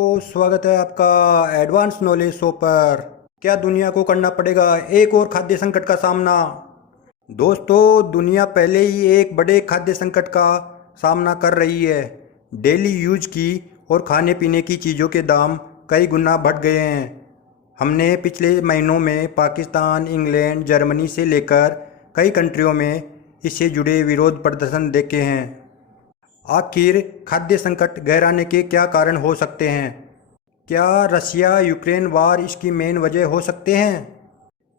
तो स्वागत है आपका एडवांस नॉलेज शो पर। क्या दुनिया को करना पड़ेगा एक और खाद्य संकट का सामना? दोस्तों, दुनिया पहले ही एक बड़े खाद्य संकट का सामना कर रही है। डेली यूज की और खाने पीने की चीज़ों के दाम कई गुना बढ़ गए हैं। हमने पिछले महीनों में पाकिस्तान, इंग्लैंड, जर्मनी से लेकर कई कंट्रियों में इससे जुड़े विरोध प्रदर्शन देखे हैं। आखिर खाद्य संकट गहराने के क्या कारण हो सकते हैं? क्या रशिया यूक्रेन वार इसकी मेन वजह हो सकते हैं?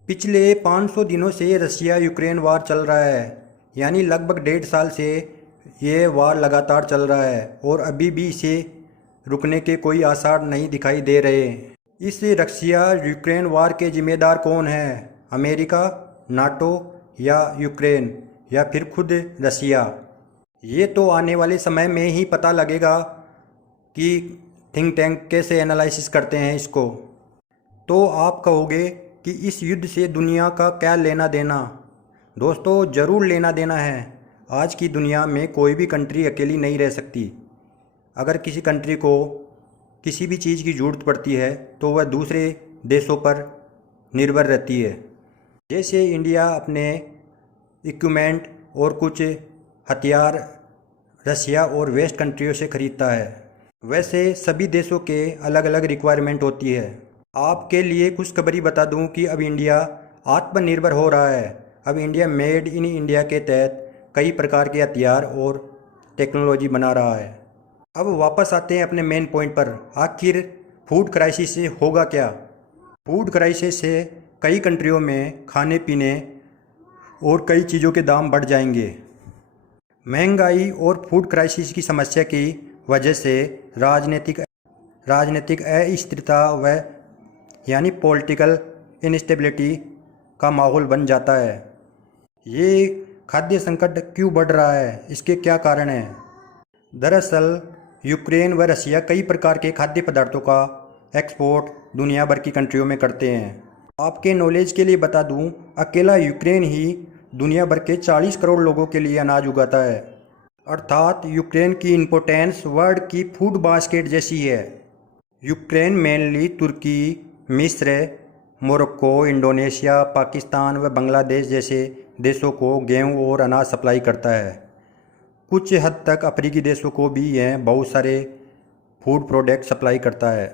पिछले 500 दिनों से रशिया यूक्रेन वार चल रहा है, यानी लगभग 1.5 साल से ये वार लगातार चल रहा है और अभी भी इसे रुकने के कोई आसार नहीं दिखाई दे रहे। इस रशिया यूक्रेन वार के जिम्मेदार कौन है? अमेरिका, नाटो या यूक्रेन या फिर खुद रशिया? ये तो आने वाले समय में ही पता लगेगा कि थिंक टैंक कैसे एनालिसिस करते हैं इसको। तो आप कहोगे कि इस युद्ध से दुनिया का क्या लेना देना? दोस्तों, ज़रूर लेना देना है। आज की दुनिया में कोई भी कंट्री अकेली नहीं रह सकती। अगर किसी कंट्री को किसी भी चीज़ की ज़रूरत पड़ती है तो वह दूसरे देशों पर निर्भर रहती है। जैसे इंडिया अपने इक्विपमेंट और कुछ हथियार रशिया और वेस्ट कंट्रियों से खरीदता है, वैसे सभी देशों के अलग अलग रिक्वायरमेंट होती है। आपके लिए खुशखबरी बता दूं कि अब इंडिया आत्मनिर्भर हो रहा है। अब इंडिया मेड इन इंडिया के तहत कई प्रकार के हथियार और टेक्नोलॉजी बना रहा है। अब वापस आते हैं अपने मेन पॉइंट पर। आखिर फूड क्राइसिस से होगा क्या? फूड क्राइसिस से कई कंट्रियों में खाने पीने और कई चीज़ों के दाम बढ़ जाएंगे। महंगाई और फूड क्राइसिस की समस्या की वजह से राजनीतिक अस्थिरता व यानी पॉलिटिकल इनस्टेबिलिटी का माहौल बन जाता है। ये खाद्य संकट क्यों बढ़ रहा है? इसके क्या कारण हैं? दरअसल यूक्रेन व रशिया कई प्रकार के खाद्य पदार्थों का एक्सपोर्ट दुनिया भर की कंट्रियों में करते हैं। आपके नॉलेज के लिए बता दूं, अकेला यूक्रेन ही दुनिया भर के 40 करोड़ लोगों के लिए अनाज उगाता है। अर्थात यूक्रेन की इम्पोर्टेंस वर्ल्ड की फूड बास्केट जैसी है। यूक्रेन मेनली तुर्की, मिस्र, मोरक्को, इंडोनेशिया, पाकिस्तान व बांग्लादेश जैसे देशों को गेहूं और अनाज सप्लाई करता है। कुछ हद तक अफ्रीकी देशों को भी यह बहुत सारे फूड प्रोडक्ट सप्लाई करता है।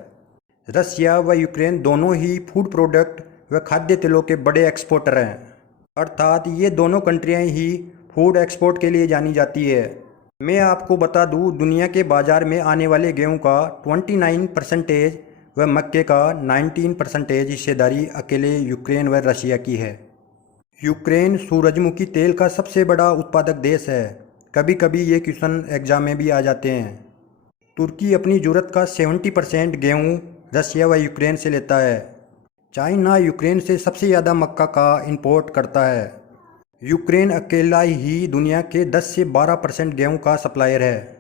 रशिया व यूक्रेन दोनों ही फूड प्रोडक्ट व खाद्य तेलों के बड़े एक्सपोर्टर हैं। अर्थात ये दोनों कंट्रियां ही फूड एक्सपोर्ट के लिए जानी जाती है। मैं आपको बता दूं, दुनिया के बाज़ार में आने वाले गेहूं का 29% व मक्के का 19% हिस्सेदारी अकेले यूक्रेन व रशिया की है। यूक्रेन सूरजमुखी तेल का सबसे बड़ा उत्पादक देश है। कभी कभी ये क्वेश्चन एग्जाम में भी आ जाते हैं। तुर्की अपनी ज़रूरत का 70% गेहूँ रशिया व यूक्रेन से लेता है। चाइना यूक्रेन से सबसे ज़्यादा मक्का का इंपोर्ट करता है। यूक्रेन अकेला ही दुनिया के 10 से 12% गेहूं का सप्लायर है।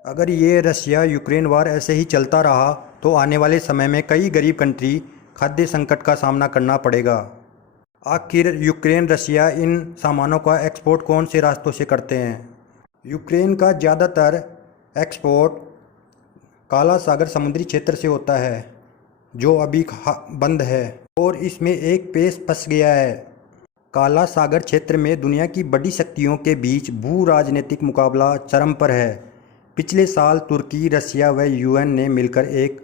अगर ये रशिया यूक्रेन वार ऐसे ही चलता रहा तो आने वाले समय में कई गरीब कंट्री खाद्य संकट का सामना करना पड़ेगा। आखिर यूक्रेन रशिया इन सामानों का एक्सपोर्ट कौन से रास्तों से करते हैं? यूक्रेन का ज़्यादातर एक्सपोर्ट काला सागर समुद्री क्षेत्र से होता है, जो अभी बंद है और इसमें एक पेच फंस गया है। काला सागर क्षेत्र में दुनिया की बड़ी शक्तियों के बीच भू राजनीतिक मुकाबला चरम पर है। पिछले साल तुर्की, रशिया व यूएन ने मिलकर एक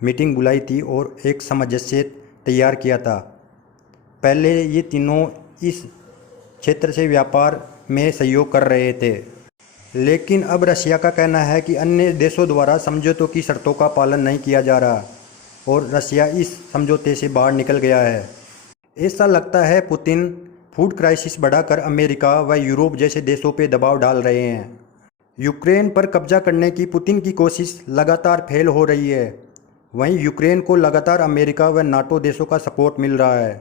मीटिंग बुलाई थी और एक सामंजस्य तैयार किया था। पहले ये तीनों इस क्षेत्र से व्यापार में सहयोग कर रहे थे, लेकिन अब रशिया का कहना है कि अन्य देशों द्वारा समझौतों की शर्तों का पालन नहीं किया जा रहा और रशिया इस समझौते से बाहर निकल गया है। ऐसा लगता है पुतिन फूड क्राइसिस बढ़ाकर अमेरिका व यूरोप जैसे देशों पर दबाव डाल रहे हैं। यूक्रेन पर कब्जा करने की पुतिन की कोशिश लगातार फेल हो रही है। वहीं यूक्रेन को लगातार अमेरिका व नाटो देशों का सपोर्ट मिल रहा है।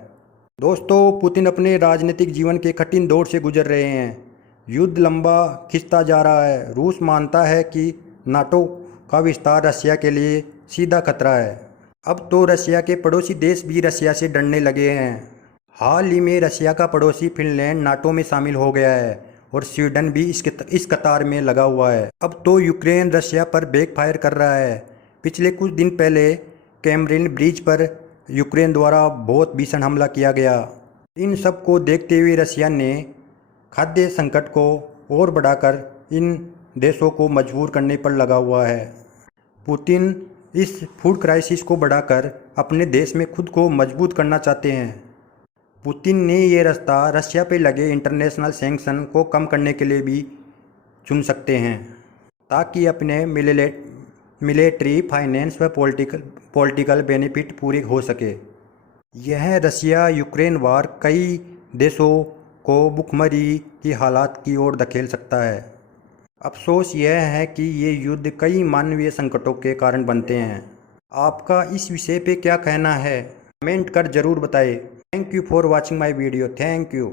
दोस्तों, पुतिन अपने राजनीतिक जीवन के कठिन दौर से गुजर रहे हैं। युद्ध लंबा खिंचता जा रहा है। रूस मानता है कि नाटो का विस्तार रशिया के लिए सीधा खतरा है। अब तो रशिया के पड़ोसी देश भी रशिया से डरने लगे हैं। हाल ही में रशिया का पड़ोसी फिनलैंड नाटो में शामिल हो गया है और स्वीडन भी इस कतार में लगा हुआ है। अब तो यूक्रेन रशिया पर बैकफायर कर रहा है। पिछले कुछ दिन पहले कैमरिन ब्रिज पर यूक्रेन द्वारा बहुत भीषण हमला किया गया। इन सब को देखते हुए रशिया ने खाद्य संकट को और बढ़ाकर इन देशों को मजबूर करने पर लगा हुआ है। पुतिन इस फूड क्राइसिस को बढ़ाकर अपने देश में खुद को मजबूत करना चाहते हैं। पुतिन ने ये रास्ता रशिया पे लगे इंटरनेशनल सैंक्शन को कम करने के लिए भी चुन सकते हैं, ताकि अपने मिलिट्री, फाइनेंस व पॉलिटिकल बेनिफिट पूरे हो सके। यह रशिया यूक्रेन वार कई देशों को भुखमरी की हालात की ओर धकेल सकता है। अफसोस यह है कि ये युद्ध कई मानवीय संकटों के कारण बनते हैं। आपका इस विषय पे क्या कहना है? कमेंट कर ज़रूर बताएं। Thank you for watching my video. Thank you.